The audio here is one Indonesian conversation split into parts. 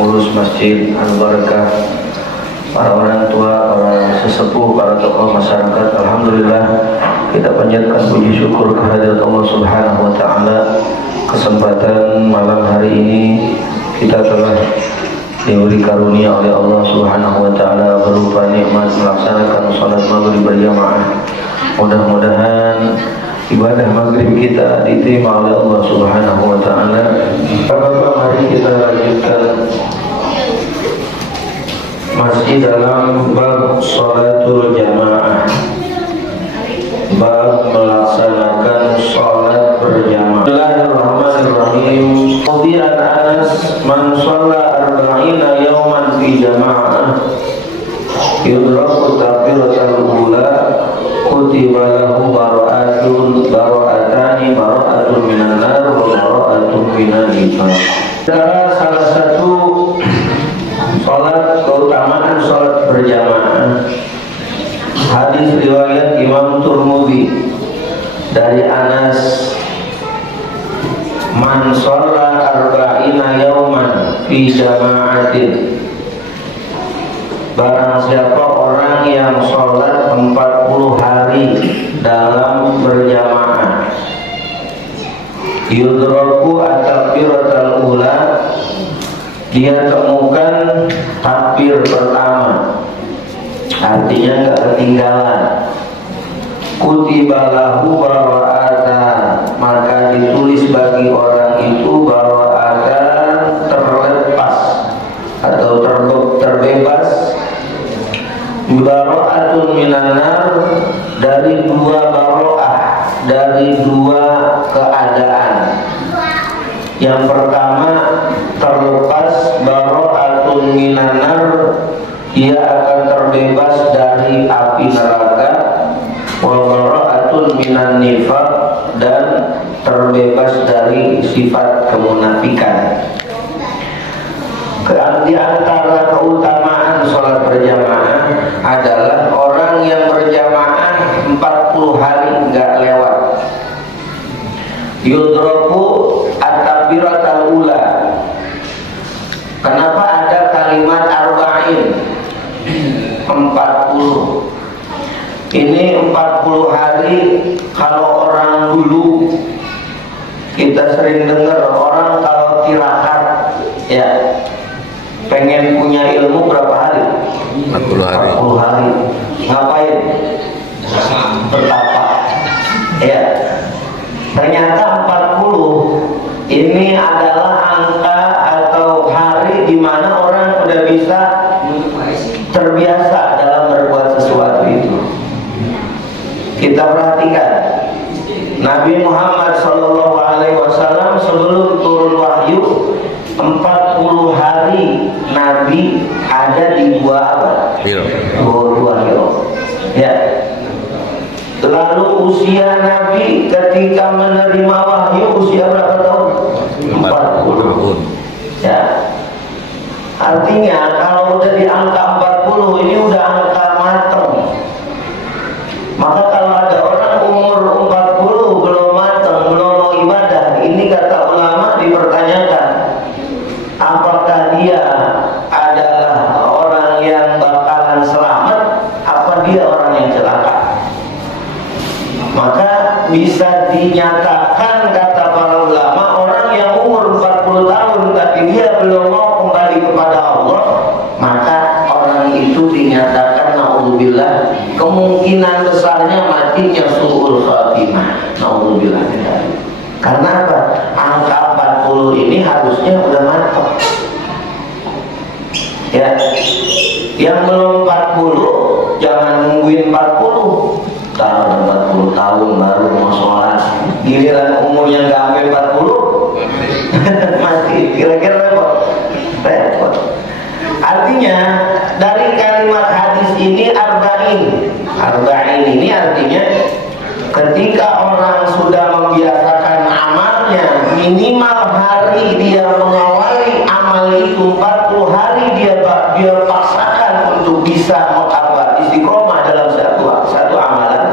pengurus Masjid Al-Barakah, para orang tua, para sesepuh, para tokoh masyarakat. Alhamdulillah kita panjatkan puji syukur kehadirat Allah Subhanahu wa taala. Kesempatan malam hari ini kita telah diberi karunia oleh Allah Subhanahu wa taala berupa nikmat melaksanakan salat maghrib berjamaah. Mudah-mudahan ibadah maghrib kita diterima oleh Allah Subhanahu wa taala. Bapak, mari kita lanjutkan masih dalam bab sholatul jamaah, bab melaksanakan sholat berjamaah. Bismillahirrahmanirrahim. Kemudian Anas man sholla arba'ina yawman fi jamaah yudraku takbiratul ula kutiba lahu bara'atani minan nar wa bara'atun minan nifaq. Salah satu salat, keutamaan salat berjamaah, hadis riwayat Imam Turmudi dari Anas, man shalla arba'ina yawman fi jama'atin, barang siapa orang yang sholat 40 hari dalam berjamaah, yudraku at-takbiratul ula, dia temukan takbir pertama, artinya nggak ketinggalan. Kutiba lahu bara'atan, maka ditulis bagi orang itu bara'atan, terlepas atau terbebas, bara'atun minan nar, dari dua bara'ah, dari dua keadaan. Yang pertama terlepas, bara'atun minan nar, dia akan terbebas dari api neraka, wa bara'atun minan nifaq, dan terbebas dari sifat kemunafikan. Di antara keutamaan sholat berjamaah adalah orang yang berjamaah 40 hari nggak lewat. Yudraku at-takbiratul ula. Kenapa ada kalimat arba'in 40? Ini 40 hari. Kalau orang dulu kita sering dengar orang kalau tirakat, ya, pengen punya ilmu berapa hari? 40 hari. 40 hari. Ngapain? Bertapa. Ya. Ternyata 40 ini adalah angka atau hari di mana orang udah bisa terbiasa dalam berbuat sesuatu itu. Kita perhatikan Nabi Muhammad SAW sebelum turun wahyu 40 hari Nabi ada di gua apa? Gua Hiro. Ya. Lalu usia Nabi ketika menerima wahyu usia berapa tahun? 40. Ya. Artinya kalau udah di angka 40 ini udah angka mateng. Maka kalau ada orang umur 40 belum mateng, belum mau ibadah, ini kata ulama dipertanyakan, apakah dia adalah orang yang bakalan selamat, apa dia orang yang celaka? Maka bisa dinyatakan kata para ulama, orang yang umur 40 tahun tapi dia belum mau kembali kepada Allah, maka orang itu dinyatakan naudzubillah, kemungkinan besarnya matinya su'ul khatimah. Naudzubillah. Karena apa? Angka 40 ini harusnya udah mantap. Ya. Yang belum 40 jangan nungguin 40. Tahun 40 tahun baru mau sholat, giliran umurnya nggak sampai 40 mati, kira-kira repot. Artinya dari kalimat hadis ini arba'in ini artinya ketika orang sudah membiasakan amalnya, minimal hari dia mengawali amal itu 40 hari dia paksakan untuk bisa istiqomah dalam satu amalan,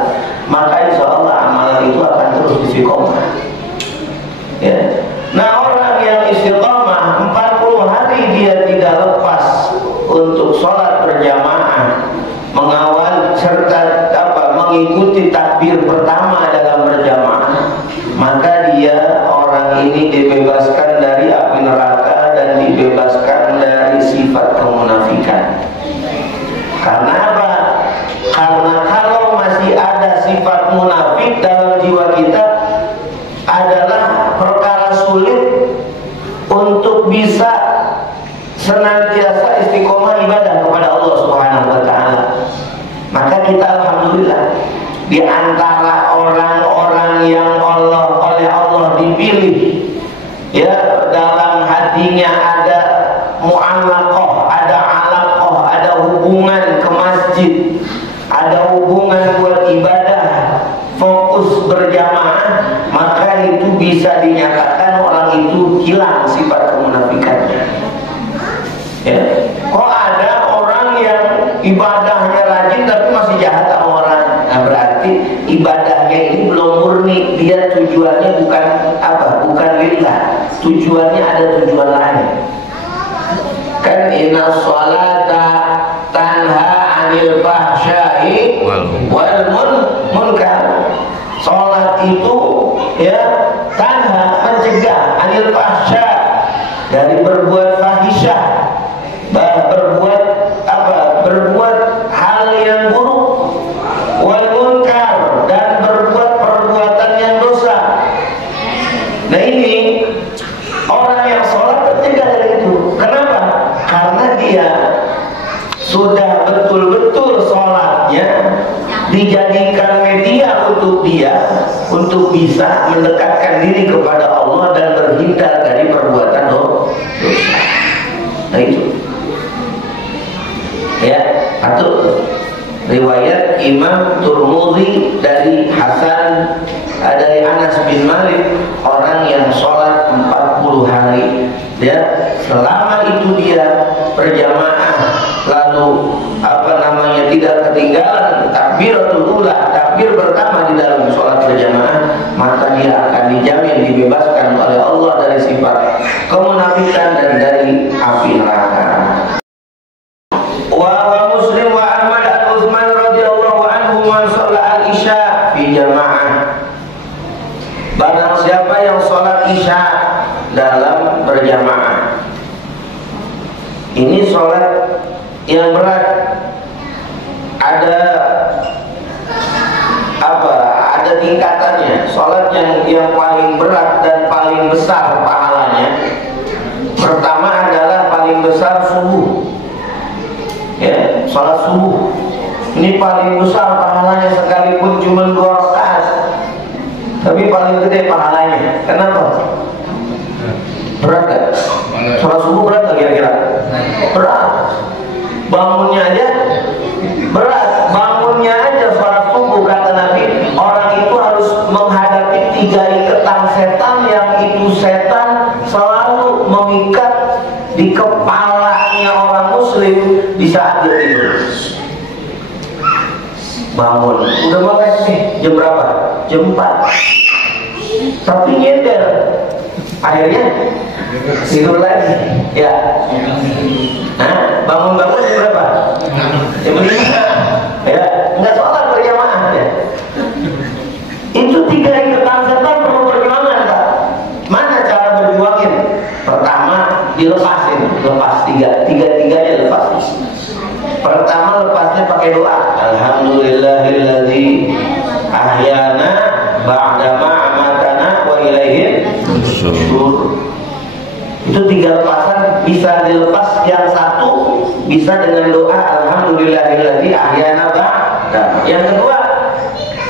maka insya Allah amalan itu akan terus istiqomah. Ya. Nah, orang yang istiqomah 40 hari dia tidak takbir pertama dalam berjamaah, maka dia orang ini dibebaskan dari api neraka dan dibebaskan dari sifat kemunafikan. Karena apa? Karena kalau masih ada sifat munafik dalam jiwa kita, adalah perkara sulit untuk bisa senantiasa istiqomah ibadah kepada Allah Subhanahu wa taala. Maka kita alhamdulillah di antara orang-orang yang oleh Allah dipilih, ya, dalam hatinya ada mu'allaqah, ada alaqah, ada hubungan ke masjid, ada hubungan buat ibadah, fokus berjamaah, maka itu bisa dinyatakan orang itu hilang sifat kemunafikannya. Ya. Kok ada orang yang ibadahnya rajin tapi masih jahat sama orang? Nah, berarti ibadahnya ini belum murni. Dia tujuannya bukan apa? Bukan lillah. Tujuannya ada tujuan lain. Kan inna sholata tanha 'anil fahsya'i wal munkar. Salat itu, ya, tanha, mencegah 'anil fahsya, dari berbuat fahisyah, berbuat apa? Berbuat hal yang buruk, wal munkar, dan berbuat perbuatan yang dosa. Nah ini orang yang sholat tercegah dari itu. Kenapa? Karena dia sudah betul-betul sholatnya dijadikan media untuk dia untuk bisa mendekatkan diri kepada Allah dan berhindar dari perbuatan dosa. Nah itu, ya, atau riwayat Imam Turmudi dari Hasan, dari Anas bin Malik, orang yang sholat 40 hari, ya, selama itu dia berjamaah, lalu apa namanya, tidak ketinggalan takbiratul ula, takbir pertama di dalam sholat berjamaah, maka dia akan dijamin dibebaskan oleh Allah dari sifat kemunafikan dan dari api neraka. Wa Muslim wa Ahmad Utsman radhiyallahu anhu man shalla al-isya fi jamaah. Barang siapa yang sholat isya dalam berjamaah, ini sholat yang berat, ada apa? Ada tingkatannya. Sholat yang paling berat dan paling besar pahalanya, pertama adalah paling besar subuh. Ya, sholat subuh ini paling besar pahalanya, sekalipun cuma 2 rakaat, tapi paling gede pahalanya. Kenapa? Berat kan? Sholat subuh berat gak kira-kira? Berat. Bangunnya aja berat. Bangunnya aja sholat subuh, kata Nabi, orang itu harus menghadapi 3 ikatan setan, yang itu setan selalu mengikat di kepalanya orang muslim di saat dia tidur. Bangun, udah makan nih, jam berapa? Jam 4. Tapi nyender, akhirnya tidur lagi, ya. Nah, bangun-bangun jam berapa? Jam 5, ya. Nggak sholat berjamaah, ya. Itu 3 ikatan setan perlu perjuangan, Pak. Mana cara berjuangin? Pertama, dilepasin, lepas 3-tiganya lepas. Pertama, lepasnya pakai doa. Alhamdulillahilladzi ahyana ba'dama amatana wa ilaihi nusyur. Itu 3 lepasan bisa dilepas. Yang satu bisa dengan doa Alhamdulillahilladzi ahyana ba'da. Yang kedua,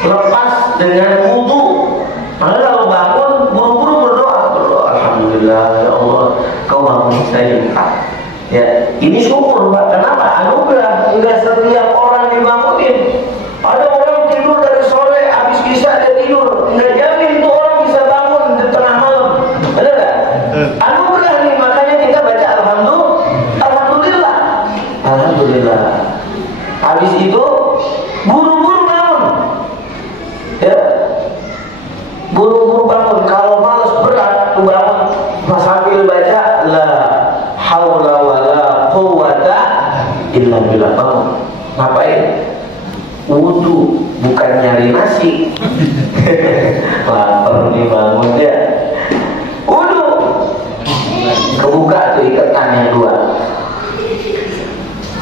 lepas dengan wudu. Maka kalau bangun buru-buru berdoa, Alhamdulillah, ya Allah, kau bangun saya. Ya, ini syukur, Pak. Kenapa? Anugerah. Enggak setiap orang dibangunin. Ada orang tidur dari sore, habis isya dia tidur. Enggak jamin tuh orang bisa bangun di tengah malam. Benar nggak? Anugerah nih, makanya kita baca Alhamdulillah. Alhamdulillah. Habis itu buru-buru bangun. Ya, buru-buru bangun. Kalau malas berat tuh bangun, sambil baca la haula wala quwwata illa billah. Bangun. Ngapain? Wudu. bukan nyari nasi. Lapar nih bangun ya. Wudu, kebuka tuh ikatan yang dua.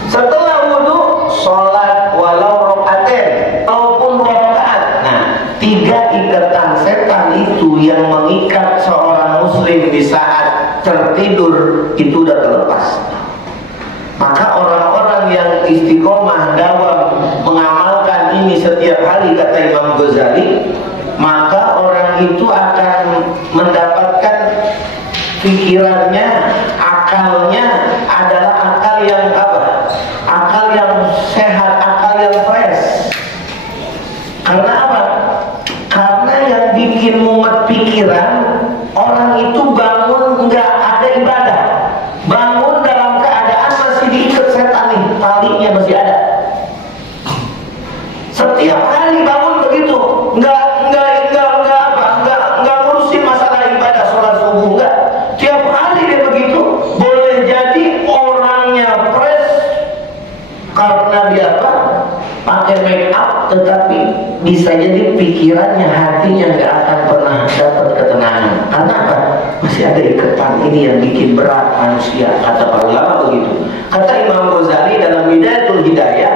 Setelah wudu, sholat walau rokaaten maupun rakaat. Nah, 3 ikatan setan itu yang mengikat seorang muslim di saat tertidur itu udah terlepas. Maka orang-orang yang istiqomah dalam mengamalkan ini setiap hari, kata Imam Ghazali, maka orang itu akan mendapatkan pikirannya, akalnya adalah akal yang apa? Akal yang sehat, akal yang fresh. Karena apa? Karena yang bikin mumet pikiran, orang itu bangun nggak ada ibadah, bangun dalam keadaan masih diikat setan nih, talinya masih ada. Setiap hari bangun begitu, nggak ngurusin masalah ibadah sholat subuh, nggak. Tiap hari dia begitu. Boleh jadi orangnya fresh karena dia apa? Pakai make up, tetapi bisa jadi pikirannya, hatinya nggak akan pernah dapat ketenangan. Karena apa? Masih ada ikatan ini yang bikin berat manusia. Kata para ulama begitu. Kata Imam Ghazali dalam Bidayatul Hidayah,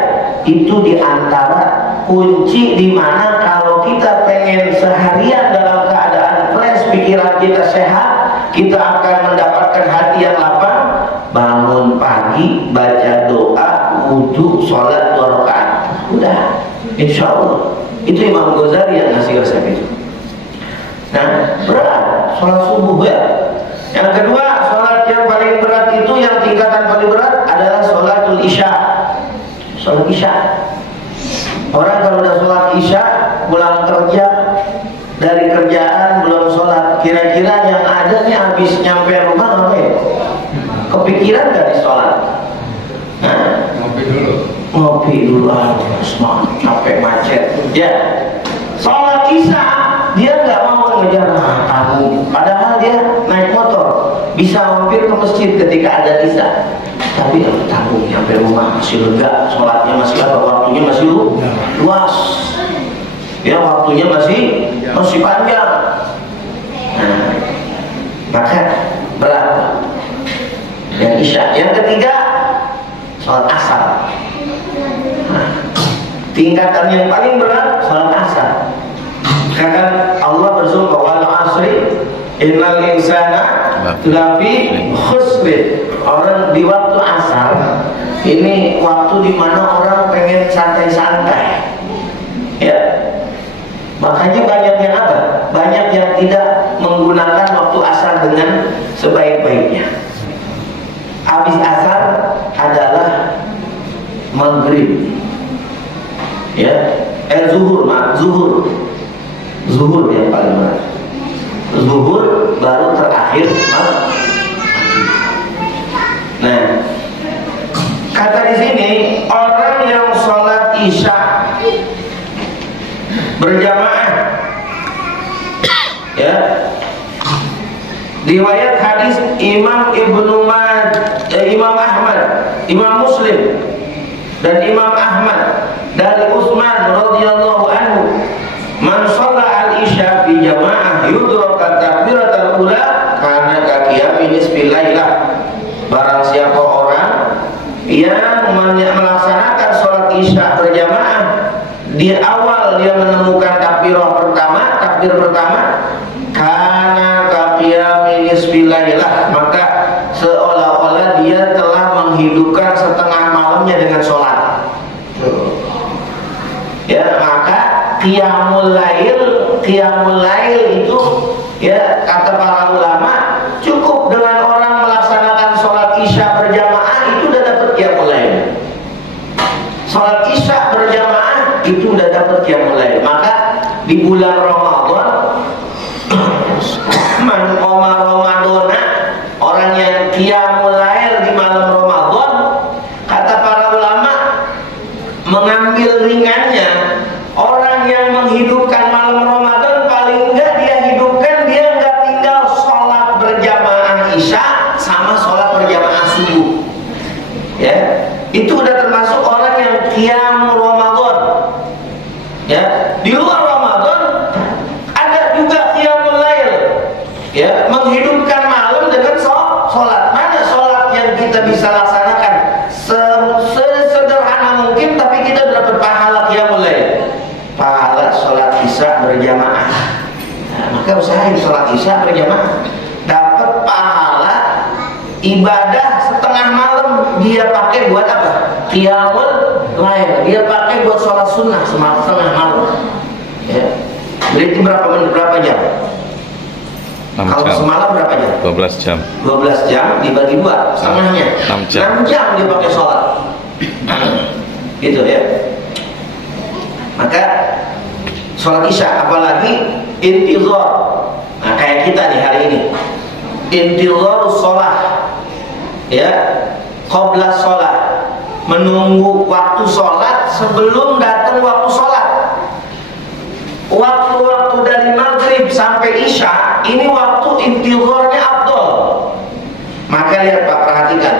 itu diantara kunci di mana kalau kita pengen seharian dalam keadaan fresh, pikiran kita sehat, kita akan mendapatkan hati yang lapang. Bangun pagi, baca doa, wudu, sholat 2 rakaat. Udah, insya Allah. Itu Imam Ghazali yang ngasih resep itu. Nah, berat sholat subuh ya. Yang kedua, sholat yang paling berat itu, yang tingkatan paling berat adalah sholatul isya. Sholat isya. Orang kalau udah sholat isya, pulang kerja, dari kerjaan belum sholat, kira-kira yang ada nih habis nyampe rumah apa ya? Kepikiran gak di sholat? Nah, ngopi dulu, semangat, capek macet. Ya, sholat isya dia nggak mau ngejar tamu, padahal dia naik motor bisa mampir ke masjid ketika ada isya. Tapi tamu nyampe rumah masih lega, sholatnya masih apa? Waktunya masih luas. Ya, waktunya masih panjang. Nah, maka berat yang isya. Yang ketiga, sholat asar. Nah, tingkatan yang paling berat sholat asar. Karena Allah bersumpah, wal asri innal insana lafi khusr. Orang di waktu asar ini waktu dimana orang pengen santai-santai. Ya, makanya banyak yang apa? Banyak yang tidak menggunakan waktu asar dengan sebaik-baiknya. Habis asar adalah maghrib. Ya, zuhur yang paling berat. Zuhur baru terakhir maghrib. Nah, kata di sini orang yang sholat isya berjamaah, ya, riwayat hadis Imam Imam Ahmad, Imam Muslim dan Imam Ahmad dari Utsman radhiyallahu anhu, man shalla al-isya fi jamaah yudraka takbiratul ula kana kaqiyamin bismillah. Barang siapa orang yang melaksanakan sholat isya berjamaah, di awal dia menemukan takbir pertama, karena kaqiyamin bismillah, maka seolah-olah dia telah menghidupkan setengah malamnya dengan sholat. Ya, maka qiyamul lail itu, ya, kata para ulama, cukup dengan orang melaksanakan sholat isya berjamaah itu udah dapat qiyamul lail. Sholat isya berjamaah itu udah dapat qiyamul lail. Maka di bulan Ramadan, man qoma Ramadana, orang yang qiyamul lail di malam Ramadan, kata para ulama, mengambil ringannya orang yang menghidupkan malam Ramadan, paling enggak dia hidupkan, dia enggak tinggal sholat berjamaah isya sama sholat berjamaah subuh. Ya, itu udah termasuk orang yang qiyam Ramadan. Ya, usahain sholat isya berjamaah, dapat pahala ibadah setengah malam dia pakai buat apa? Qiyamul lail, dia pakai buat sholat sunnah setengah malam. Ya. Berarti berapa jam? Kalau semalam berapa jam? 12 jam. 12 jam dibagi 2, setengahnya 6 jam. 6 jam dia pakai sholat. Gitu ya. Maka sholat isya, apalagi intizar. Nah, kayak kita nih hari ini, intizar sholat, ya, qabla sholat, menunggu waktu sholat sebelum datang waktu sholat. Waktu-waktu dari maghrib sampai isya ini waktu intizarnya afdal. Maka lihat Pak, perhatikan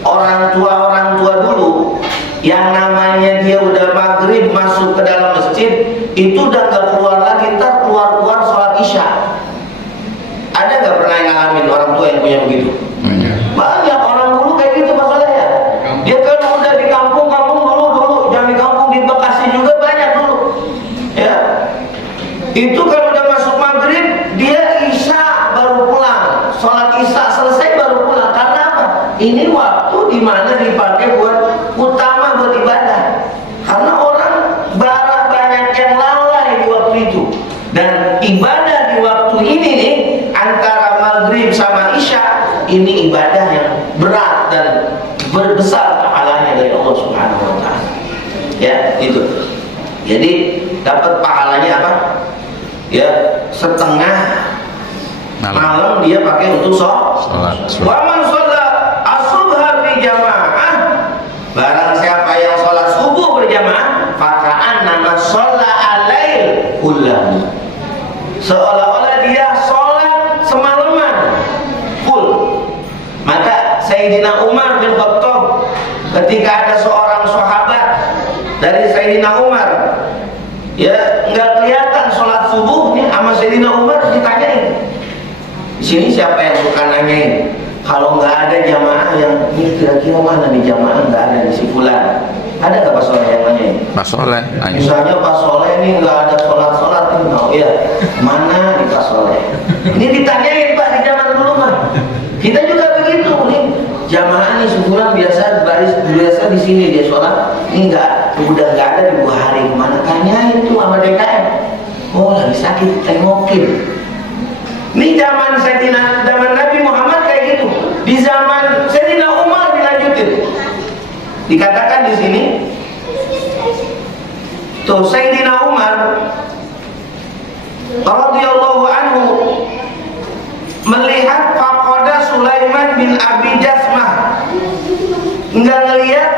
orang tua dulu yang namanya dia udah maghrib masuk ke dalam masjid itu udah gak keluar lagi, ntar keluar sholat isya. Ada gak pernah ngalamin orang tua yang punya begitu? Banyak orang dulu kayak gitu masalahnya. Dia kan udah di kampung dulu, jangan di kampung, di Bekasi juga banyak dulu. Ya, itu kan udah masuk maghrib, dia isya baru pulang, sholat isya selesai baru pulang. Karena apa? Ini waktu dimana dipakai buat utama buat ibadah. Karena orang banyak yang lalai di waktu itu. Dan ibadah di waktu ini nih, antara maghrib sama isya, ini ibadah yang berat dan berbesar pahalanya dari Allah Subhanahu wa Ta'ala. Ya, itu. Jadi dapat pahalanya apa? Ya, setengah malam dia pakai untuk sholat. Wa man shalla as-subha fi jamaah, barang siapa yang sholat subuh berjamaah, faka'an nama sholat al-lail kullahu, seolah-olah dia sholat semalaman full. Maka Sayyidina Umar bin Khattab, ketika ada seorang sahabat dari Sayyidina Umar, ya nggak kelihatan sholat subuh nih sama Sayyidina Umar, ditanyain. Di sini siapa yang suka nanyain? Kalau nggak ada jamaah yang ini kira-kira mana nih jamaah nggak ada di si fulan? Ada nggak Pak Soleh yang nanyain? Pak Soleh. Misalnya Pak Soleh ini nggak ada sholat nih, oh ya mana nih Pak Soleh? Ini ditanyain Pak di zaman dulu mah. Kita juga begitu nih. Jamaah nih sebulan biasa di sini dia sholat, ini udah nggak ada di 2 hari, kemana? Tanyain tuh sama DKM. Oh lagi sakit, tengokin. Ini zaman Nabi Muhammad kayak gitu. Di zaman Sayyidina Umar dilanjutin. Dikatakan di sini, tuh Sayyidina Umar radhiyallahu anhu melihat faqada Sulaiman bin Abi Jasmah, nggak ngelihat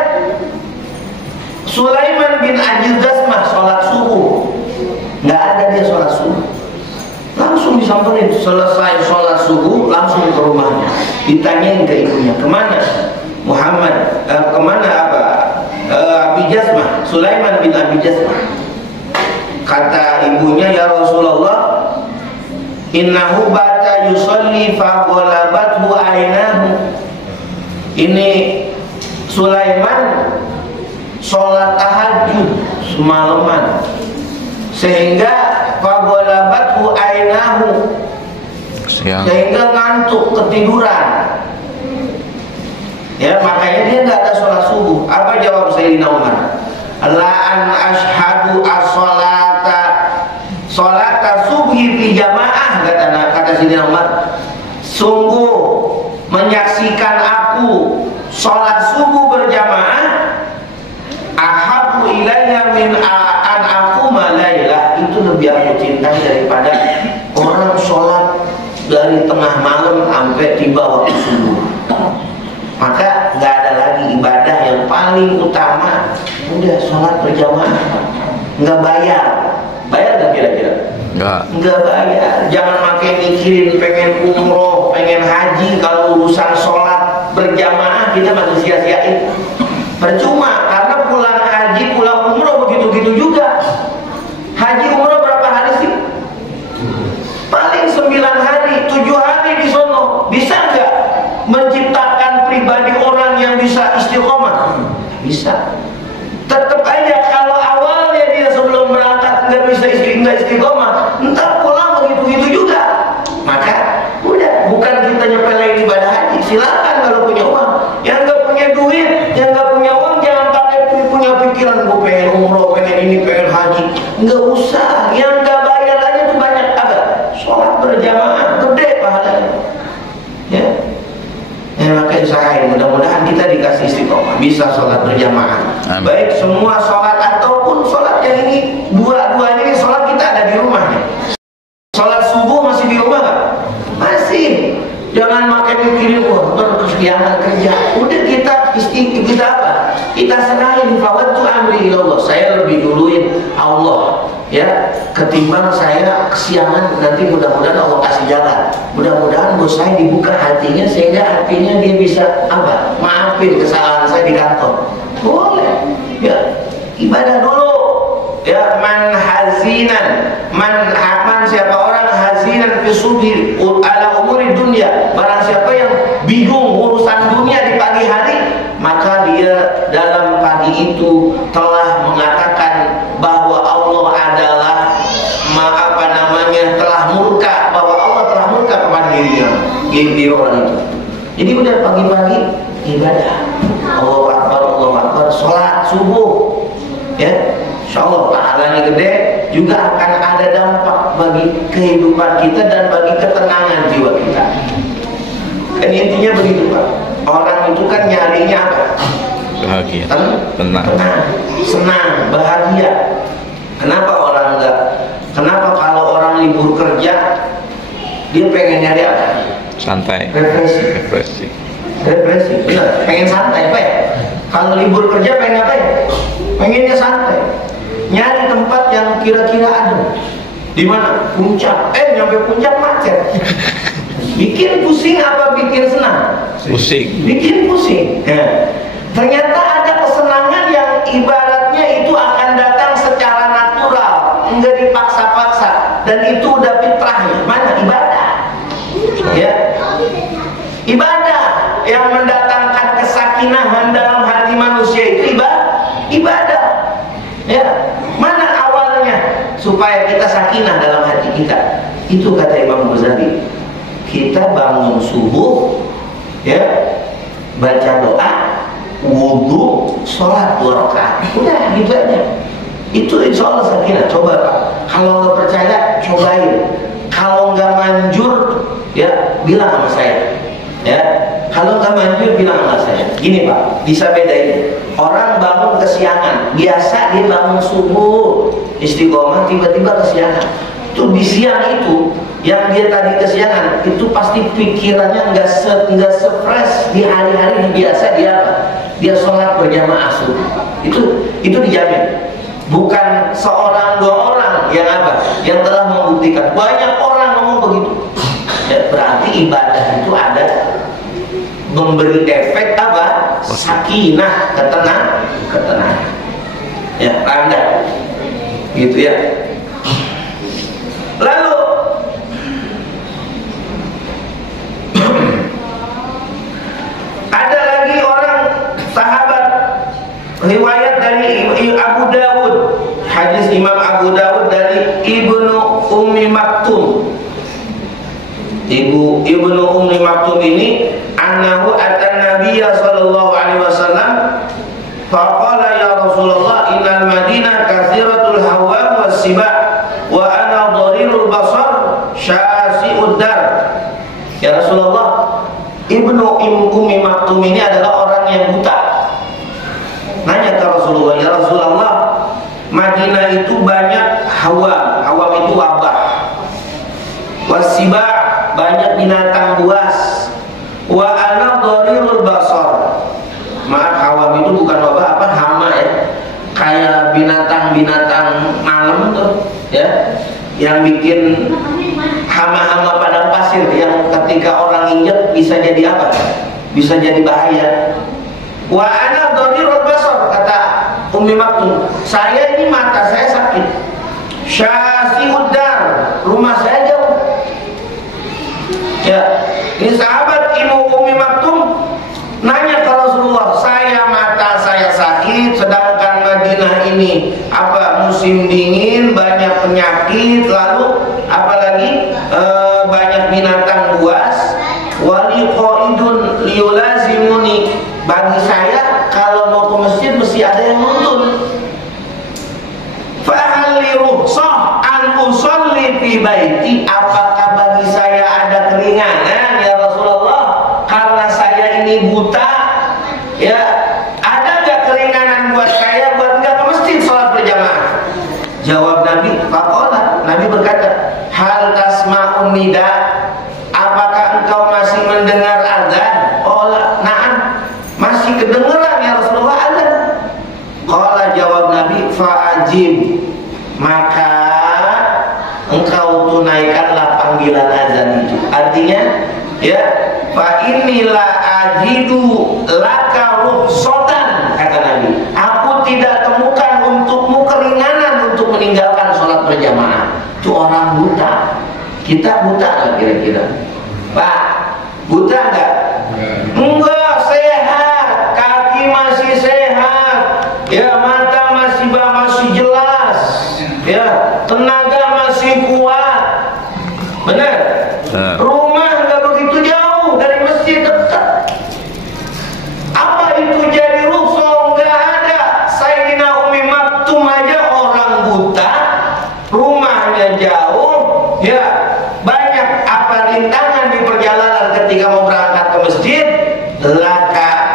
Sulaiman bin Abi Jasmah sholat subuh, nggak ada dia sholat subuh. Langsung disamperin, selesai sholat subuh langsung ke rumahnya, ditanyain ke ibunya, kemana Muhammad, kemana Abi Jasmah, Sulaiman bin Abi Jasmah. Kata ibunya, ya Rasulullah, innahu bata yusolli fa ghalabathu ainahu. Ini Sulaiman sholat tahajud semalaman sehingga fa ghalabathu ainahu, sehingga ngantuk, ketiduran. Ya, makanya dia nggak ada sholat subuh. Apa jawab Sayyidina Umar? La an ashhadu as-sholata subhi fi jamaah, kata Sayyidina Umar, sungguh menyaksikan aku sholat subuh berjamaah ahabbu ilayya min an aquma lailah, itu lebih aku cintai daripada orang sholat dari tengah malam sampai tiba waktu subuh. Maka nggak ada lagi ibadah yang paling utama, udah sholat berjamaah. Nggak bayar nggak kira-kira? Nggak bayar. Jangan makin mikirin pengen umroh, pengen haji, kalau urusan sholat berjamaah kita masih sia-siain. Percuma, karena pulang haji, pulang umroh begitu-gitu juga. Haji umroh berapa hari sih? Paling 9 hari, 7 hari di sono. Bisa nggak menciptakan pribadi orang yang bisa istiqomah? Bisa. Tetap aja kalau awalnya dia sebelum berangkat nggak bisa nggak istiqomah, entar pulang begitu-gitu juga. silakan kalau punya uang. Yang nggak punya duit, yang nggak punya uang, jangan pakai punya pikiran gue pengen umroh, pengen ini, pengen haji. Nggak usah. Yang nggak bayar aja tuh banyak apa? Sholat berjamaah gede pahalanya. Ya. Maka usahain, mudah-mudahan kita dikasih istiqomah, bisa sholat berjamaah. Baik semua sholat ataupun sholat yang ini dua-duanya ini sholat kita ada di rumahnya. Sholat subuh masih di rumah nggak? Masih. Jangan makai mikirin kesiangan kerja. Udah kita apa? Kita serahin fawattu amri ilallah. Saya lebih duluin Allah, ya, ketimbang saya kesiangan. Nanti mudah-mudahan Allah kasih jalan. Mudah-mudahan bos saya dibuka hatinya sehingga hatinya dia bisa apa? Maafin kesalahan saya di kantor. Boleh. Ya, ibadah dulu. Ya, man hazinan, man siapa orang hazinan fi subhi ala umuri dunia, barang siapa yang bingung urusan dunia di pagi hari, maka dia dalam pagi itu telah mengatakan bahwa Allah adalah telah murka, bahwa Allah telah murka kepada dirinya. Gitu orang itu. Jadi udah pagi-pagi ibadah, Allahu Akbar, sholat subuh, ya. Insyaallah pahalanya gede, juga akan ada dampak bagi kehidupan kita dan bagi ketenangan jiwa kita. Kan intinya begitu Pak. Orang itu kan nyarinya apa? Bahagia, tenang, senang, bahagia. Kenapa orang enggak? Kenapa kalau orang libur kerja dia pengen nyari apa? Santai. Represi. Benar, pengen santai Pak. Kalau libur kerja pengen apa ya? Pengennya santai. Nyari tempat yang kira-kira adem. Di mana? Puncak. Nyampe puncak macet. Bikin pusing apa bikin senang? Pusing. Bikin pusing. Ternyata ada kesenangan yang ibaratnya itu akan datang secara natural, enggak dipaksa-paksa, dan itu udah fitrahnya. Mana? Ibadah. Ya. Ibadah yang mendatangkan kesakinahan dalam hati manusia itu ibadah. Ya. Mana awalnya supaya kita sakinah dalam hati kita? Itu kata Imam Ghazali. Kita bangun subuh, ya, baca doa, wudu, sholat 2 rakaat. Udah gitu aja. Itu insya Allah sakinah. Coba Pak. Kalau nggak percaya, cobain. Kalau nggak manjur, ya bilang sama saya. Ya, kalau nggak manjur bilang sama saya. Gini Pak, bisa bedain. Orang bangun kesiangan, biasa dia bangun subuh, istiqomah, tiba-tiba kesiangan. Itu di siang itu, yang dia tadi kesiangan, itu pasti pikirannya nggak se-fresh di hari-hari yang biasa dia apa? Dia sholat berjamaah subuh. Itu dijamin. Bukan seorang 2 orang yang apa? Yang telah membuktikan. Banyak orang ngomong begitu. Ya, berarti ibadah itu ada memberi efek apa? Sakinah, ketenangan. Ya, Anda. Gitu ya. Lalu ada lagi orang sahabat, riwayat dari Abu Dawud, hadis Imam Abu Dawud dari Ibnu Ummi Maktum. Ibnu Ummi Maktum ini annahu atan Nabiyya sallallahu alaihi wasallam faqala ya Rasulullah innal Madinah katsiratul hawa was-siba wa ana dharirul basar syasi'ud dar. Ya Rasulullah, Ibnu Ummi Maktum ini adalah orang yang buta. Nanya ke Rasulullah, ya Rasulullah, Madinah itu banyak hawa itu wabah. Wasiba, banyak binatang buas. Wa ana dharirul basar. Maaf, hawam itu bukan wabah, apa, hama ya. Kayak binatang-binatang malam tuh, ya. Yang bikin hama-hama padang pasir yang ketika orang injek bisa jadi apa? Bisa jadi bahaya. Wa ana dharirul basar, kata Ummi Maktum, saya ini mata saya sakit. Syasi'ud dar, rumah saya jauh. Ya, ini sahabat Ibu Ummi Maktum nanya ke Rasulullah, mata saya sakit, sedangkan Madinah ini apa, musim dingin, banyak penyakit, lalu apalagi banyak binatang buas. Wali qaidun ya ada nggak keringanan buat saya buat nggak ke masjid sholat berjamaah? Jawab Nabi, faqala, Nabi berkata, hal tasma'un nida, apakah engkau masih mendengar azan? Qala na'am, masih kedengeran ya Rasulullah azan. Qala, jawab Nabi, fa'ajib, maka engkau tunaikanlah panggilan azan itu. Artinya ya, fa inilah ajidu laka rukhsatan, kata Nabi, aku tidak temukan untukmu keringanan untuk meninggalkan sholat berjamaah. Itu orang buta. Kita buta nggak kira-kira? Pak, buta nggak? Enggak, sehat, kaki masih sehat, ya mata masih jelas, ya tenaga masih kuat, benar? Rumah nggak begitu jauh dari masjid, dekat. Apa itu jadi rukhsah? Nggak ada. Sayyidina Umi Maktum aja orang buta, rumahnya jauh, ya banyak apa rintangan di perjalanan ketika mau berangkat ke masjid.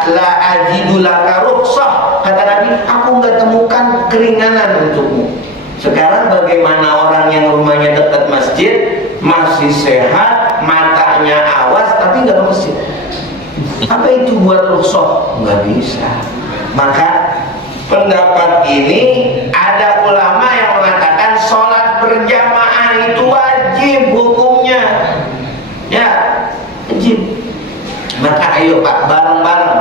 La ajidu laka rukhsah, kata Nabi, aku nggak temukan keringanan untukmu. Sekarang bagaimana orang yang rumahnya dekat masjid, masih sehat, matanya awas, tapi nggak ke masjid? Apa itu buat rukhsah? Nggak bisa. Maka pendapat ini ada ulama yang mengatakan sholat berjamaah itu wajib hukumnya, ya wajib. Maka ayo Pak, bareng-bareng.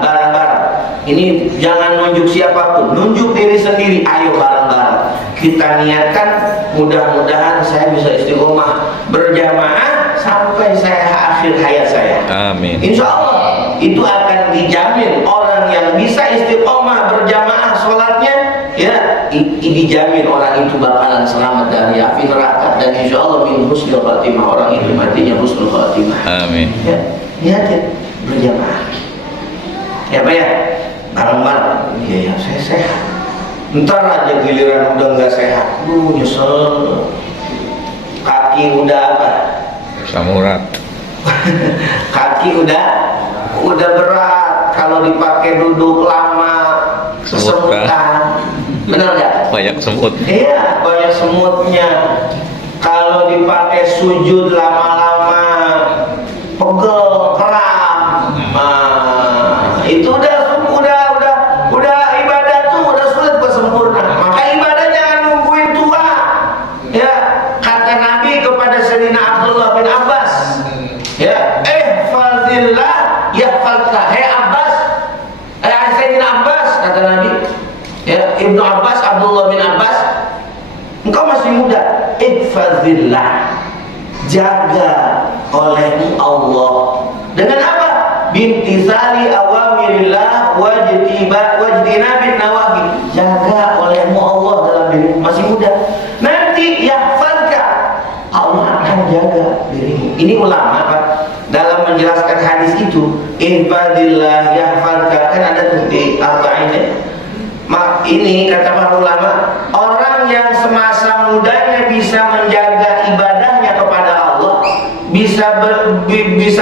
Ini jangan nunjuk siapapun, nunjuk diri sendiri. Ayo bareng-bareng kita niatkan, mudah-mudahan saya bisa istiqomah berjamaah sampai saya akhir hayat saya. Amin. Insya Allah itu akan dijamin. Orang yang bisa istiqomah berjamaah sholatnya, ya dijamin orang itu bakalan selamat dari api neraka, dan insya Allah min husnul khatimah, orang itu matinya husnul khatimah. Amin. Ya, niatin berjamaah. Ya Pak ya, bareng-bareng. Iya ya, saya sehat. Ntar aja giliran udah nggak sehat, nyesel. Kaki udah apa? Samurat. Kaki udah berat. Kalau dipakai duduk lama, kesemutan. Benar nggak? Banyak semut. Iya, banyak semutnya. Kalau dipakai sujud lama-lama, pegel, kram. Itu udah ibadah tuh udah sulit sempurna. Maka ibadah jangan nungguin tua. Ya, kata Nabi kepada Sayyidina Abdullah bin Abbas, ya, ihfazillah yahfazka. Hei Abbas, Sayyidina Abbas, kata Nabi, ya, Ibnu Abbas, Abdullah bin Abbas, engkau masih muda, ihfazillah, jaga olehmu Allah. Dengan apa? Bimtizali awamirillah wajdinabin nawahi. Jaga olehmu Allah dalam dirimu, masih muda. Nanti yahfazka, Allah akan jaga dirimu. Ini ulama Pak, dalam menjelaskan hadis itu, ihfazillah yahfazka, kan ada tuh di arba'in ya. Ini kata para ulama, orang yang semasa mudanya bisa menjaga ibadahnya kepada Allah, bisa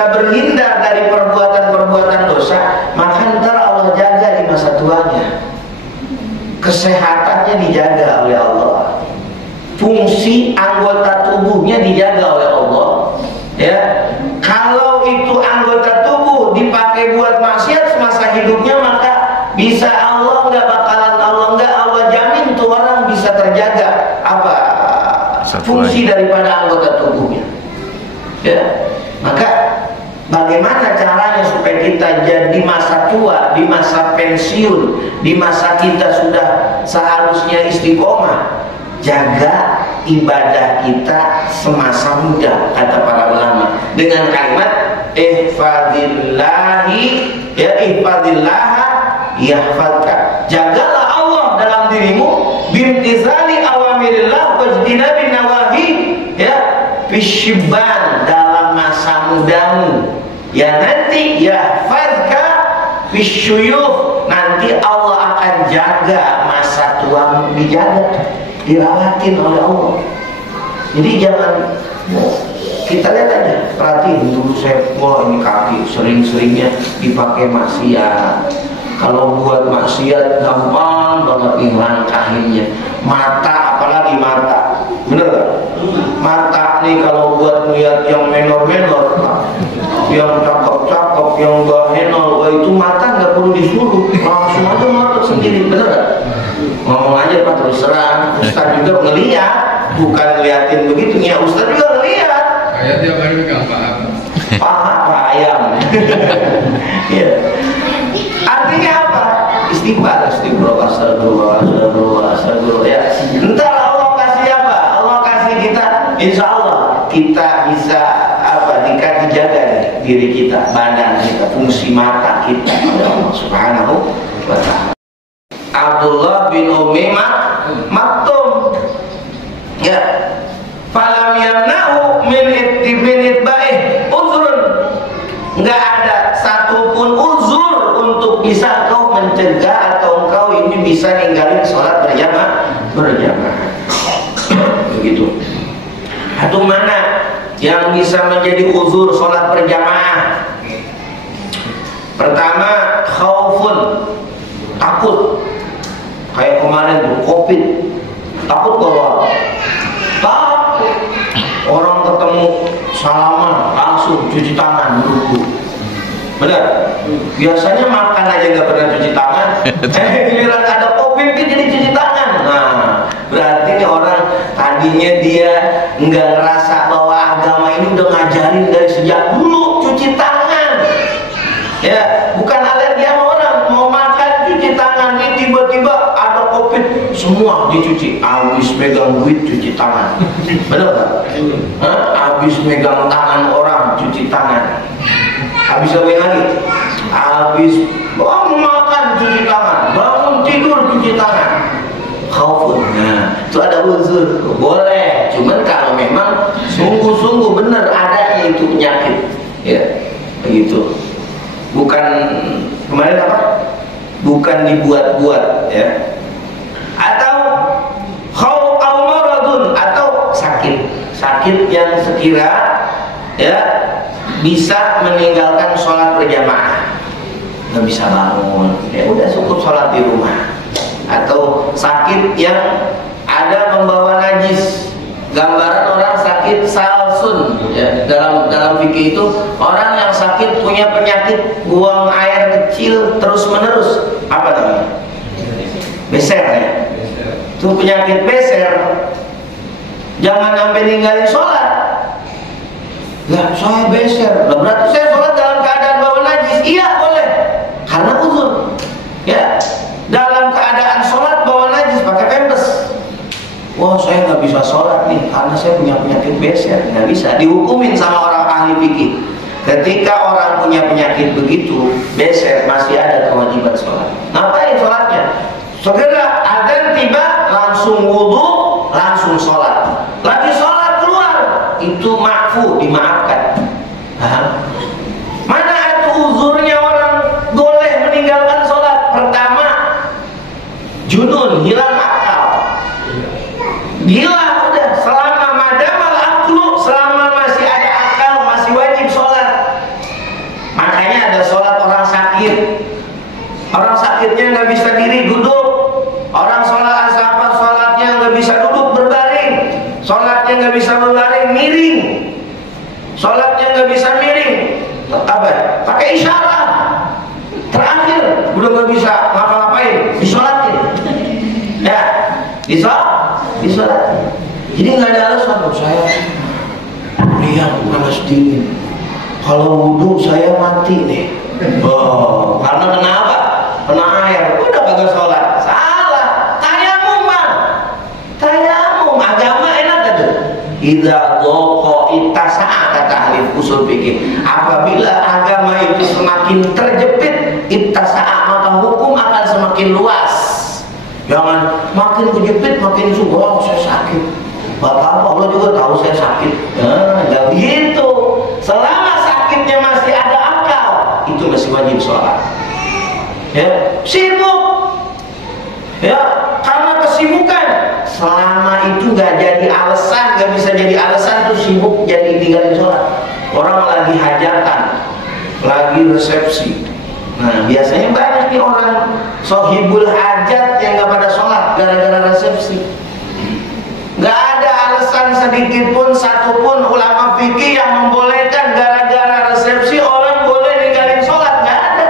berhindar dari perbuatan-perbuatan dosa, maka ntar Allah jaga di masa tuanya. Kesehatannya dijaga oleh Allah, fungsi anggota tubuhnya dijaga oleh Allah. Ya, kalau itu anggota tubuh dipakai buat maksiat semasa hidupnya, maka bisa Allah jamin tuh orang bisa terjaga apa fungsi daripada anggota tubuhnya. Ya, maka bagaimana caranya supaya kita jadi masa tua, di masa pensiun, di masa kita sudah seharusnya istiqomah? Jaga ibadah kita semasa muda, kata para ulama, dengan kalimat ihfazillahi, ya ihfazillaha yahfazka. Jagalah Allah dalam dirimu, bimtizali awamirillah wajdinabin nawahi, ya fisyibban, dalam masa mudamu, ya nanti yahfazka fisyuyuh, nanti Allah akan jaga masa tuamu, dijaga, dirawatin oleh Allah. Jadi jangan, kita lihat aja, perhatiin dulu saya, wah ini kaki sering-seringnya dipakai maksiat, Kalau buat maksiat gampang banget nih langkahinnya. Mata, apalagi mata, bener gak? Mata nih kalau buat lihat yang menor-menor, yang cakep-cakep, yang bahenol, wah itu mata nggak perlu disuruh, langsung aja mata sendiri, bener gak? Ngomong aja Pak terus terang, Ustaz juga ngeliat, bukan ngeliatin begitu, ya Ustaz juga ngeliat. Kayak tiap hari pegang Paha ayam. Ya. Artinya apa? Istighfar, astagfirullah, ya. Entar Allah kasih apa? Allah kasih kita, insya Allah kita bisa apa? Dijaga nih diri kita, badan kita, fungsi mata kita oleh Allah Subhanahu wa Ta'ala. Abdullah bin Ummi Maktum, ya. Falam yamna'u min itbaih uzrun. Enggak ada satupun uzur untuk bisa kau mencegah atau engkau ini bisa ninggalin sholat berjamaah. Begitu. Atau mana yang bisa menjadi uzur sholat berjamaah? Pertama, khaufun, takut. Kayak kemarin tuh COVID, takut bahwa orang ketemu salaman langsung cuci tangan dulu. Benar? Biasanya makan aja nggak pernah cuci tangan. Giliran ada COVID jadi cuci tangan. Nah, berarti ini orang tadinya dia nggak ngerasa bahwa agama ini udah ngajarin dari sejak dulu cuci tangan. Ya, bukan alergi sama orang mau makan cuci tangan, ini tiba-tiba ada COVID semua dicuci. Habis megang duit cuci tangan. Benar nggak? Habis megang tangan orang cuci tangan. Habis apa lagi? Habis makan cuci tangan, bangun tidur cuci tangan. Khaufun. Nah, itu ada uzur. Boleh. Cuman kalau memang sungguh-sungguh benar adanya itu penyakit, ya, begitu. Bukan kemarin apa? Bukan dibuat-buat, ya. Atau khauf au maradun, atau sakit yang sekira ya bisa meninggalkan sholat berjamaah, nggak bisa bangun, ya udah cukup sholat di rumah. Atau sakit yang ada membawa najis, gambaran orang sakit salsun, ya, dalam fikih itu orang yang sakit punya penyakit buang air kecil terus menerus, apa namanya? Beser, ya. Itu penyakit beser. Jangan sampai ninggalin sholat. Ya, saya beser. Nah, berarti saya sholat dalam keadaan bawa najis. Iya, boleh. Karena uzur. Ya, dalam keadaan sholat bawa najis pakai pempes. Wah, saya nggak bisa sholat nih karena saya punya penyakit beser. Nggak bisa. Dihukumin sama orang ahli fikih. Ketika orang punya penyakit begitu beser, masih ada kewajiban sholat. Ngapain sholatnya? Segera adzan tiba, langsung wudhu, langsung sholat. Lagi sholat keluar, itu ma'fu, dimaafkan. Mana itu uzurnya orang boleh meninggalkan sholat? Pertama, junun, hilang akal. Gila udah, selama madamal aklu, selama masih ada akal, masih wajib sholat. Makanya ada sholat orang sakit. Orang sakitnya nggak bisa diri, duduk. Orang sholat asapa, sholatnya nggak bisa duduk berbaring, sholatnya nggak bisa berbaring, miring, sholatnya nggak bisa miring, apa? Pakai isyarat. Terakhir udah nggak bisa ngapa-ngapain, disolatin, ya, disolatin. Jadi nggak ada alasan, saya lihat panas dingin. Kalau wudhu saya mati nih. Oh, karena kenapa? Kena air, udah kagak sholat. Agama enak aja. Idza dhaqa ittasa'a, kata ahli usul fikih. Apabila agama itu semakin terjepit, ittasa'a, maka hukum akan semakin luas. Jangan makin kejepit makin subuh. Oh, saya sakit. Bapak Allah juga tahu saya sakit. Enggak begitu. Selama sakitnya masih ada akal, itu masih wajib sholat. Ya, sibuk. Ya, karena kesibukan. Selama itu nggak jadi alasan, nggak bisa jadi alasan tuh sibuk jadi tinggalin sholat. Orang lagi hajatan, lagi resepsi. Nah, biasanya banyak ada nih orang sohibul hajat yang nggak pada sholat gara-gara resepsi. Nggak ada alasan sedikit pun satupun ulama fikih yang membolehkan gara-gara resepsi orang boleh ninggalin sholat. Nggak ada.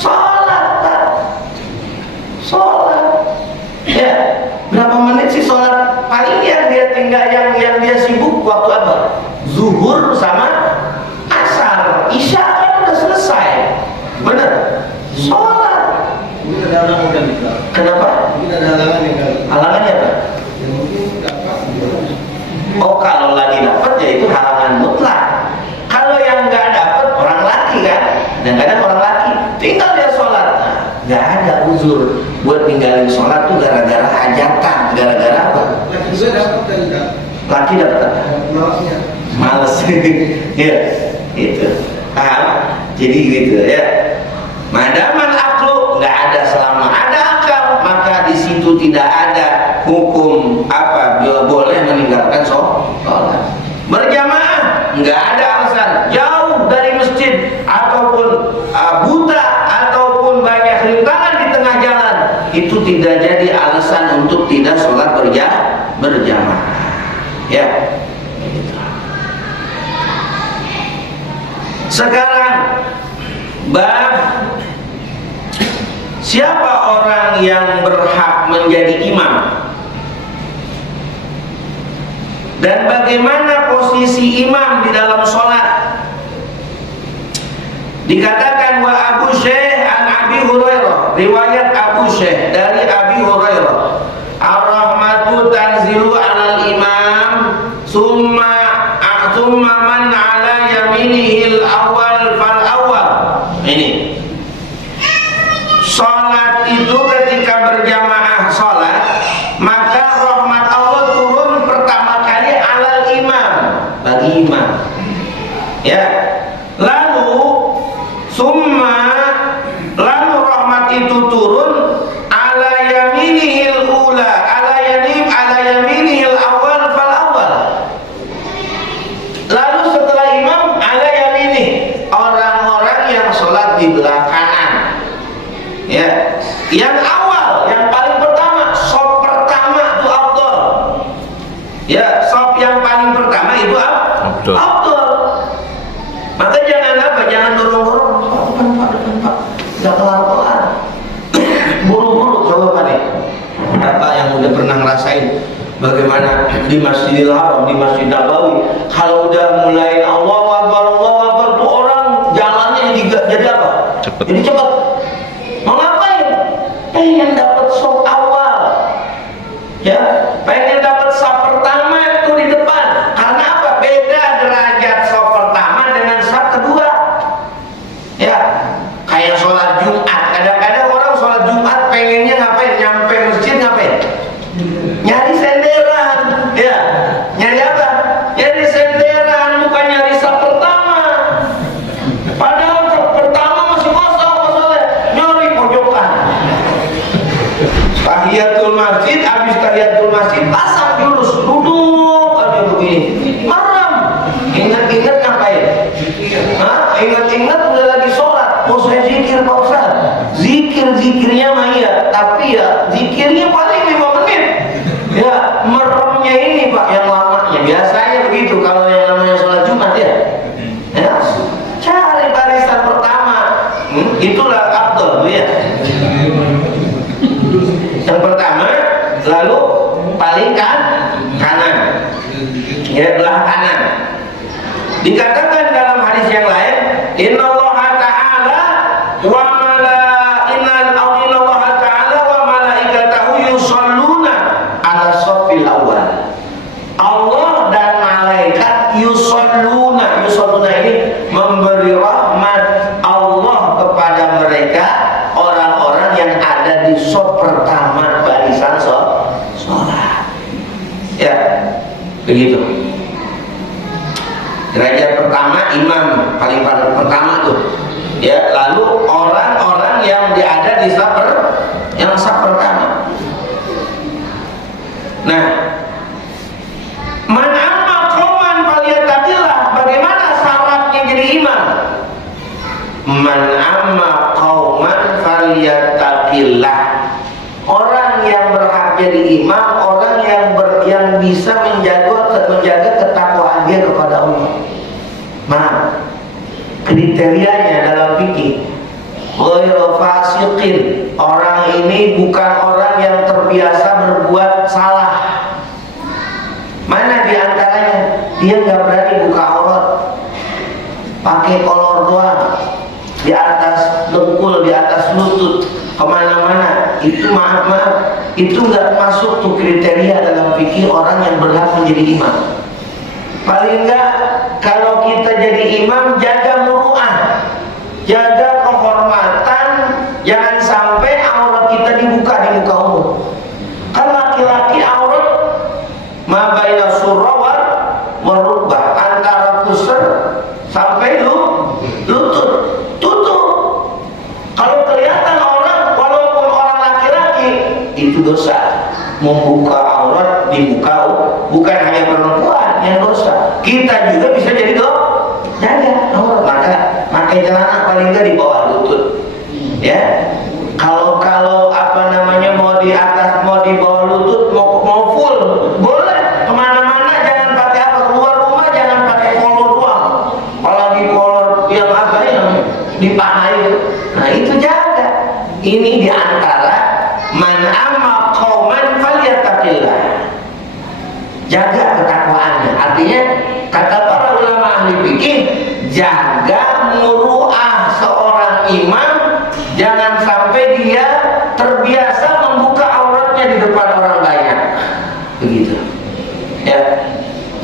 Sholat, Pak. Sholat. Ya, berapa menit sih sholat? Paling yang dia tinggal yang dia sibuk waktu apa? Zuhur sama asar. Isya kan udah selesai. Bener? Sholat. Mungkin ada halangan kan? Kenapa? Mungkin ada halangan yang kali. Halangannya apa? Ya mungkin dapat. Oh, kalau lagi dapat ya itu halangan mutlak. Kalau yang nggak dapat orang laki kan, kadang-kadang orang laki tinggal dia sholat, nah, nggak ada uzur buat ninggalin sholat tuh gara-gara hajatan, gara-gara apa? Laki juga dapat kan? Laki dapat apa? Malasnya. Males, ya, itu. Paham? Jadi gitu ya. Madaman aklu nggak ada, selama ada akal maka di situ tidak ada hukum apa boleh meninggalkan sholat. Berjamaah nggak ada alasan, jauh dari masjid ataupun buta ataupun banyak rintangan di tengah jalan, itu tidak jadi alasan untuk tidak sholat berjamaah. Ya. Sekarang bab siapa orang yang berhak menjadi imam dan bagaimana posisi imam di dalam sholat. Dikatakan wa Abu Syekh an Abi Hurairah, riwayat Abu Syekh dari Abi Hurairah, ar-rahmatu tanzilu alal imam summa man ala yaminihil awal fal awal. Ini sholat itu ketika berjamaah sholat, maka rahmat Allah turun pertama kali alal imam, bagi imam. Ya, lalu lalu rahmat itu turun ala yaminihil ula, ala yaminihil awal fal awal. Lalu setelah imam ala yaminih, orang-orang yang sholat di belah kanan. Ya, yang awal, yang paling pertama, sop pertama itu afdol. Ya, sop yang paling pertama itu afdol. Maka jangan apa, jangan dorong-dorong. Depan Pak, nggak kelar-kelar. Buru-buru, coba Pak nih. Bapak yang udah pernah ngerasain bagaimana di Masjidil Haram, di Masjid Nabawi, kalau udah mulai Allahu Akbar tuh orang jalannya jadi apa? Cepet. Jadi cepat. Mau ngapain? Pengen dapat sop awal, ya, pengen dapat sop pertama itu di depan. Karena apa? Beda derajat sop pertama dengan sop kedua. Ya, kayak sholat Jumat. Kadang-kadang orang sholat Jumat pengennya ngapain? Nyampe masjid ngapain? Nyari senderan, ya. Nyari apa? Nyari senderan, bukan nyari sop pertama. Padahal sop pertama masih kosong, nyari pojokan. Tahiyatul masjid, habis tahiyatul masjid pasang jurus, duduk aja begini, merem. Ingat-ingat ngapain? Hah? Ingat-ingat udah lagi sholat. Oh, saya zikir Pak Ustaz. Zikirnya mah iya, tapi ya zikirnya paling 5 menit. Ya, meremnya ini Pak yang lamanya. Biasanya begitu kalau yang namanya sholat Jumat ya. Ya, cari barisan pertama. Itulah afdal ya. Yang pertama, lalu paling kanan. Ya, belah kanan. Dikatakan dalam hadis yang lain, innallaha ta'ala wa malaikatahu yusholluna ala shaffil awal. Allah dan malaikat yusholluna ini memberi rahmat Allah kepada mereka, orang-orang yang ada di shaf pertama barisan sholat. Ya, begitu. Derajat pertama imam paling pertama tuh. Ya, lalu orang-orang yang ada di saf pertama. Nah, man amma qauman falyattaqillah, bagaimana syaratnya jadi imam? Man amma qauman kitabillah. Orang yang berhak jadi imam, orang yang bisa menjaga ketakwaan dia kepada Allah. Nah, kriterianya dalam fikih, ghairu fasiqin, orang ini bukan orang yang terbiasa berbuat salah. Mana diantaranya? Dia nggak berani buka aurat, pakai kolor doang, di atas dengkul, di atas lutut, kemana-mana. Itu maaf, itu nggak masuk tuh kriteria dalam fikih orang yang berhak menjadi imam. Paling nggak kalau kita jadi imam, jaga muru'ah, jaga kehormatan, jangan sampai aurat kita dibuka di muka umum. Kan laki-laki aurat ma baina surrawar warukbah, antara pusar sampai lutut, tutup. Kalau kelihatan orang, walaupun orang laki-laki, itu dosa. Membuka aurat di muka, bukan hanya perempuan yang dosa, kita juga bisa jadi jaga aurat. Maka pakai celana paling nggak di bawah lutut, ya. Kalau apa namanya, mau di atas, mau di bawah lutut, mau full boleh, kemana-mana. Jangan pakai apa, keluar rumah jangan pakai kolor doang, apalagi kolor yang apa yang di paha itu. Nah itu jaga. Ini diantara man amma qauman falyattaqillah, jaga ketakwaannya. Artinya kata para ulama ahli fikih, jaga muru'ah seorang imam, jangan sampai dia terbiasa membuka auratnya di depan orang banyak, begitu ya.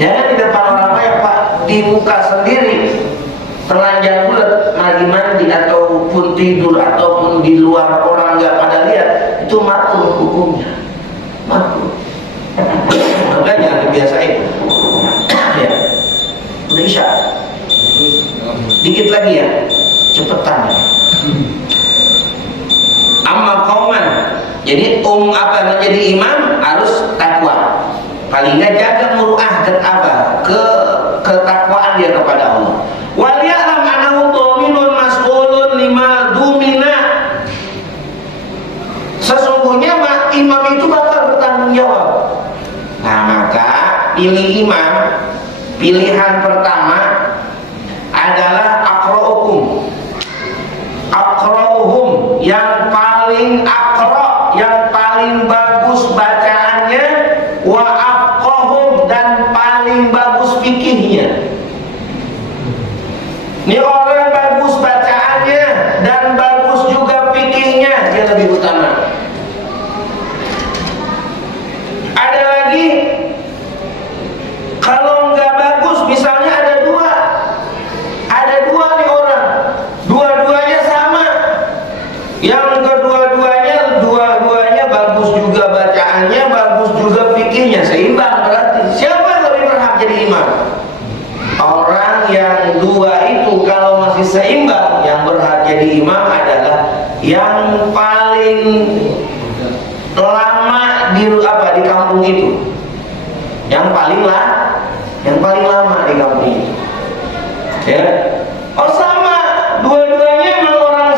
Jangan di depan orang banyak, Pak, di muka sendiri, telanjang bulat, mandi ataupun tidur ataupun di luar orang nggak pada lihat, itu makruh hukumnya, makruh. Maka jangan dibiasain. Ya, udah isya, dikit lagi ya, cepetan ya. Amma qauman, jadi apa menjadi imam harus takwa, paling nggak jaga muru'ah ketakwaan dia kepada Allah. Wal ya'lam annahu dhaminun mas'ulun lima dumina, sesungguhnya imam itu bakal bertanggung jawab. Nah maka pilih imam, pilihan pertama adalah aqra'uhum, yang paling aqra', yang paling bagus bacaannya, wa afqahum, dan paling bagus fikihnya. Ini orang bagus bacaannya dan bagus juga fikihnya, dia lebih utama. Ada lagi, kalau nggak bagus, misalnya ada dua nih orang, dua-duanya sama, yang dua-duanya bagus juga bacaannya, bagus juga fikihnya, seimbang. Berarti siapa yang lebih berhak jadi imam? Orang yang dua itu kalau masih seimbang, yang berhak jadi imam adalah yang paling lama di kampung itu, yang paling lama di kampung itu, ya. Oh sama, dua-duanya memang orang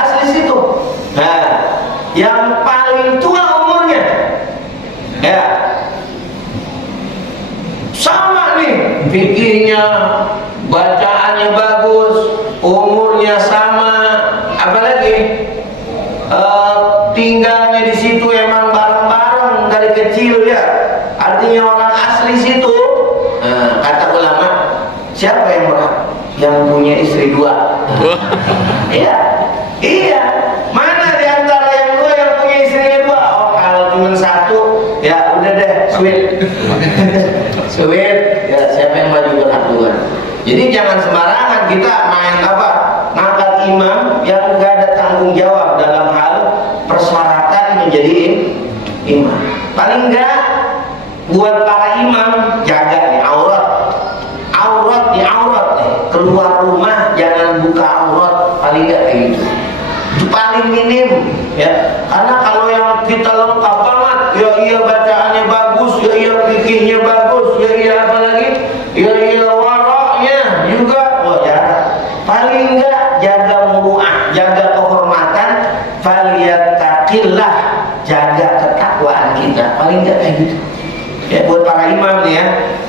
asli situ. Nah, yang paling tua umurnya, ya, sama nih, fikihnya, bacaannya bagus, umurnya sama, apalagi tinggalnya di situ emang bareng-bareng dari kecil ya, artinya orang asli situ. Nah, kata ulama, siapa yang berhak? Yang punya istri dua. Iya. Mana di antara yang dua yang punya istrinya dua? Oh, kalau cuma satu, ya udah deh, sweet. Ya, siapa yang maju berhak duluan? Jadi jangan sembarangan kita main ngangkat imam yang nggak ada tanggung jawab dalam hal persyaratan menjadi imam. Paling nggak buat para imam, jaga nih aurat nih, keluar rumah jangan buka aurat, paling nggak kayak gitu. Itu paling minim ya. Karena kalau yang kita lengkap banget, ya iya bacaannya bagus, ya iya fikihnya bagus, ya iya apalagi, ya iya waroknya juga, oh ya. Paling enggak jaga muru'ah, jaga kehormatan, ittaqillah, jaga ketakwaan kita, paling nggak kayak gitu. Ya buat para imam nih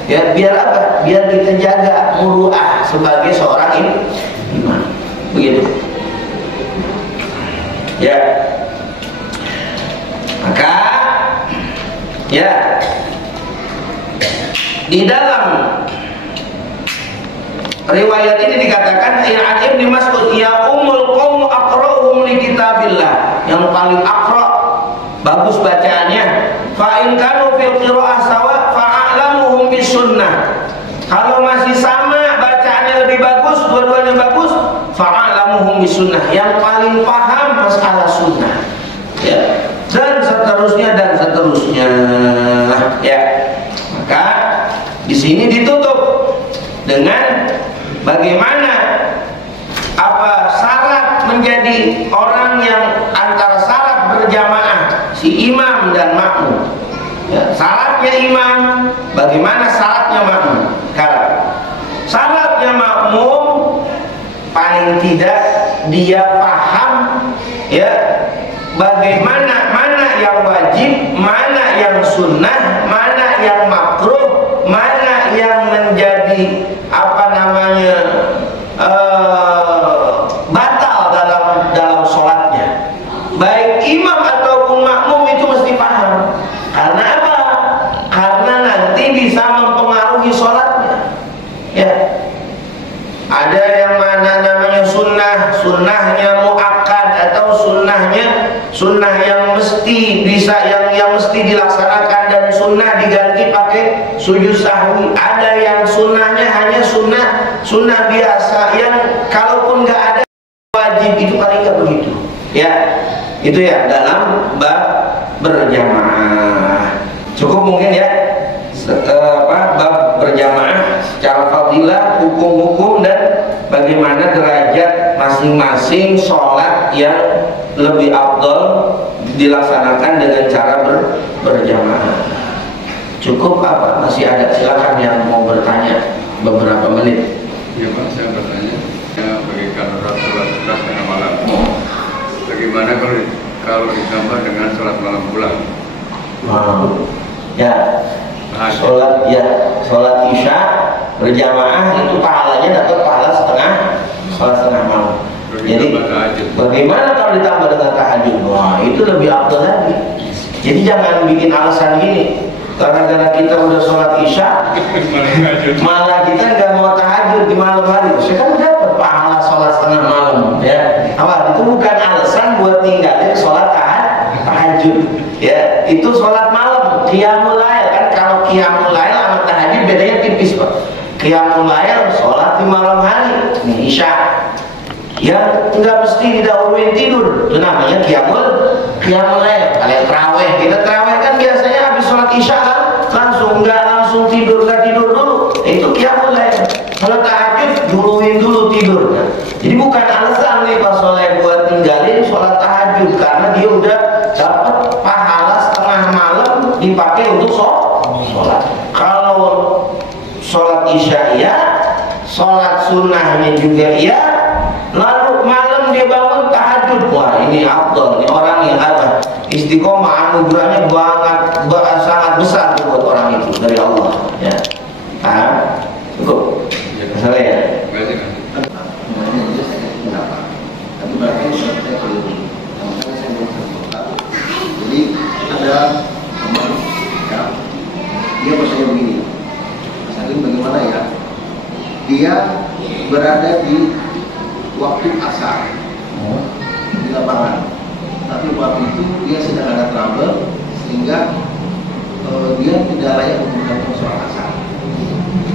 ya biar apa? Biar kita jaga muruah sebagai seorang imam, begitu. Ya, maka ya di dalam riwayat ini dikatakan an Ibnu Mas'ud ya ummul qaum aqra'uhum li kitabillah, yang paling aqra, bagus bacaannya. Fa in kanu fil qira'ah sawa fa a'lamuhum bis sunnah. Kalau masih sama bacaannya lebih bagus, dua-duanya bagus, fa a'lamuhum bis sunnah, yang paling paham masalah sunnah. Ya, dan seterusnya ya. Maka di sini ditutup dengan bagaimana apa syarat menjadi orang yang antara syarat berjamaah si imam dan makmum. Ya, syaratnya imam, bagaimana syaratnya makmum? Kalau syaratnya makmum paling tidak dia paham ya bagaimana mana yang wajib, mana yang sunnah, mana yang makruh, mana yang menjadi apa namanya batal dalam sholatnya. Baik imam ataupun makmum itu mesti paham. Karena apa? Karena nanti bisa mempengaruhi sholatnya. Ya, ada yang mana namanya sunnahnya muakkad atau sunnah yang mesti bisa yang mesti dilaksanakan dan sunnah diganti pakai sujud sahwi. Ada yang sunnahnya hanya sunnah biasa yang kalaupun nggak ada wajib, itu paling nggak begitu. Ya, itu ya dalam bab berjamaah. Cukup mungkin ya bab berjamaah secara fadilah, hukum-hukum dan bagaimana derajat masing-masing sholat yang lebih afdal dilaksanakan dengan cara berjamaah. Cukup apa? Masih ada? Silakan yang mau bertanya beberapa menit. Ya Pak, saya bertanya, bagikan sholat tengah malam. Bagaimana kalau ditambah dengan sholat malam pulang? Ya, sholat isya berjamaah itu pahalanya dapat pahala sholat setengah malam. Jadi bagaimana kalau ditambah dengan tahajud? Wah, itu lebih afdal lagi. Jadi jangan bikin alasan gini, gara-gara kita udah sholat isya malah kita nggak mau tahajud di malam hari. Saya kan dapat pahala sholat setengah malam ya. Apa? Itu bukan alasan buat tinggalin sholat tahajud ya. Itu sholat malam, qiyamul lail kan. Kalau qiyamul lail sama tahajud bedanya tipis Pak. Qiyamul lail sholat di malam hari, ini isya yang enggak mesti didahuluin tidur, itu namanya qiyamul lail. Kalian terawih, kita terawih kan biasanya habis sholat isya kan langsung tidur, nggak tidur dulu, itu qiyamul lail. Kalau tahajud duluin dulu tidurnya. Jadi bukan alasan nih Pak Soleh buat tinggalin sholat tahajud, karena dia udah dapat pahala setengah malam dipakai untuk sholat. Kalau sholat isya ya, sholat sunnahnya juga ya, lalu malam dia bangun tahajud, wah ini afdal, ini orang yang apa? Istiqomah, anugerahnya sangat besar buat orang itu dari Allah ya. Cukup. Masalah ya? Tapi berarti saya keliru. Makanya saya mau terbuka. Jadi ada teman ya, dia bertanya begini, Mas Alim bagaimana ya? Dia berada di waktu asar di lapangan, tapi waktu itu dia sedang ada trouble sehingga dia tidak layak menggunakan sholat asar.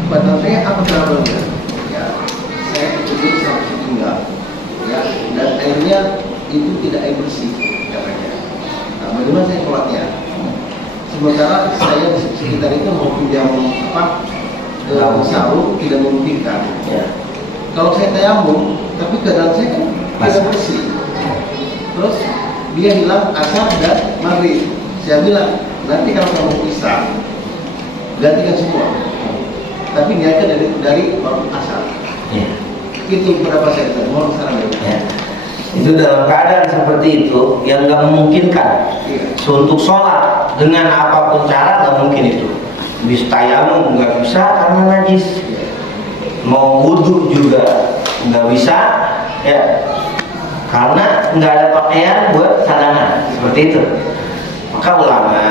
Padahal saya apa trouble-nya? Ya, saya terkejut sampai tinggal. Ya, dan airnya itu tidak air bersih katanya. Nah, bagaimana saya sholatnya? Sementara saya di sekitar itu mau pinjam sarung tidak memungkinkan. Ya. Kalau saya tayamum, tapi keadaan saya kan tidak bersih. Terus dia hilang asar dan maghrib. Saya bilang nanti kalau kamu pisah, gantikan semua. Tapi niatnya dari waktu asar. Ya. Itu berapa saya mohon saran ya. Itu dalam keadaan seperti itu yang nggak memungkinkan untuk sholat dengan apapun cara, nggak mungkin itu. Bisa tayamum nggak bisa karena najis, mau wudhu juga nggak bisa ya, karena nggak ada pakaian buat cadangan seperti itu. Maka ulama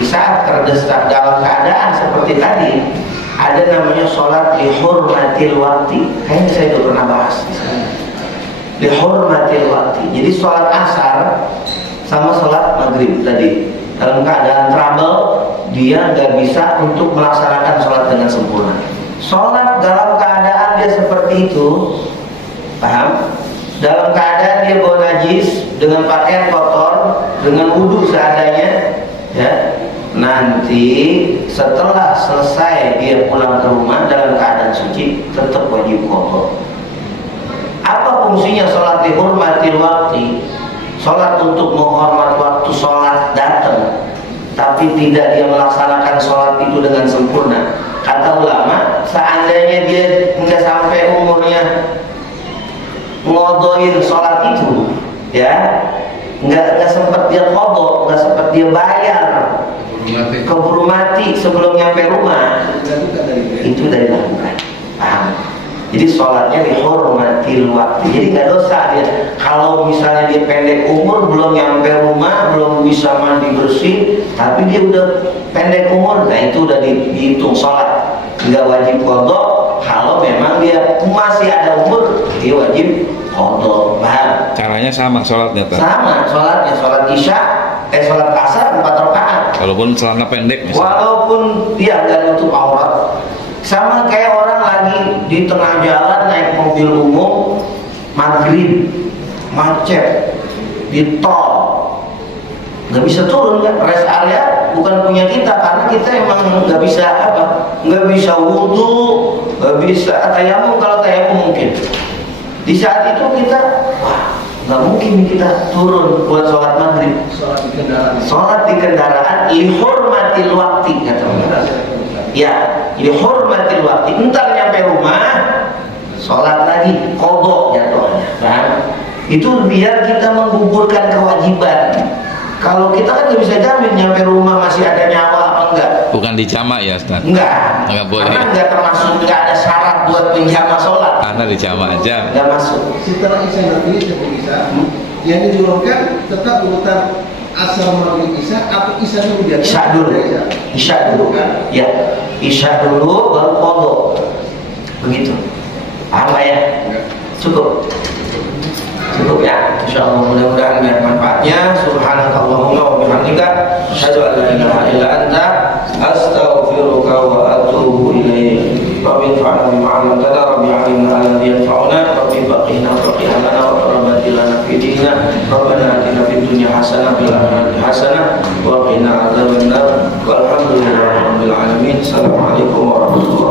di saat terdesak dalam keadaan seperti tadi, ada namanya sholat lihurmatil wakti. Kayaknya saya udah pernah bahas. Lihurmatil wakti. Jadi sholat asar sama sholat maghrib tadi dalam keadaan trouble, dia nggak bisa untuk melaksanakan sholat dengan sempurna. Sholat dalam keadaan dia seperti itu, paham? Dalam keadaan dia bawa najis, dengan pakaian kotor, dengan wudhu seadanya, ya. Nanti setelah selesai dia pulang ke rumah dalam keadaan suci, tetap wajib qadha. Apa fungsinya sholat dihormatil waktu? Sholat untuk menghormat waktu sholat datang, tapi tidak dia melaksanakan sholat itu dengan sempurna. Kata ulama, seandainya dia nggak sampai umurnya ngodoin sholat itu, ya, nggak sempat dia qadha, nggak sempat dia bayar, keburu mati sebelum nyampe rumah, itu dari lakukan. Paham? Jadi sholatnya dihormatil waktu. Jadi nggak dosa dia. Kalau misalnya dia pendek umur, belum nyampe rumah, belum bisa mandi bersih, tapi dia udah pendek umur, nah itu udah dihitung sholat. Nggak wajib qadha. Kalau memang dia masih ada umur, dia wajib qadha. Paham? Caranya sama sholatnya, Pak? Sama sholatnya, sholat isya, sholat asar 4 rakaat. Walaupun celana pendek misalnya. Walaupun dia nggak nutup aurat. Sama kayak orang lagi di tengah jalan naik mobil umum, maghrib, macet, di tol, nggak bisa turun kan? Rest area bukan punya kita, karena kita emang nggak bisa nggak bisa wudhu, nggak bisa tayamum. Kalau tayamum mungkin. Di saat itu kita, wah, nggak mungkin kita turun buat sholat maghrib. Sholat di kendaraan, lihormatil waktu kata mereka. Ya, lihormatil waktu. Entar nyampe rumah, sholat lagi, qadha jatuhnya. Kan? Itu biar kita menggugurkan kewajiban. Kalau kita kan nggak bisa jamin nyampe rumah masih ada nyawa apa enggak. Bukan dijamak ya, Ustaz? Enggak. Enggak boleh. Karena enggak termasuk, enggak ada syarat buat menjamak sholat. Karena dijamak aja. Enggak masuk. Setelah isya nanti sebelum isya, yang diturunkan tetap urutan asar maghrib isya atau isya dulu dia? Isya dulu. Isya dulu kan? Ya. Isya dulu baru qadha. Begitu. Paham ya? Cukup. Cukup ya. Insyaallah mudah-mudahan ada manfaatnya. Subhanakallahumma wa bihamdika, asyhadu an la ilaha illa anta, astaghfiruka wa atubu ilaik. Rabbi fa'alna bima 'allamtana, rabbi 'allimna alladhi yanfa'una, rabbi faqihna faqih lana wa qarrabati lana fi dinina, rabbana atina fid dunya hasanah wa fil akhirati hasanah wa qina adzabannar. Walhamdulillahi rabbil alamin. Assalamualaikum warahmatullahi wabarakatuh.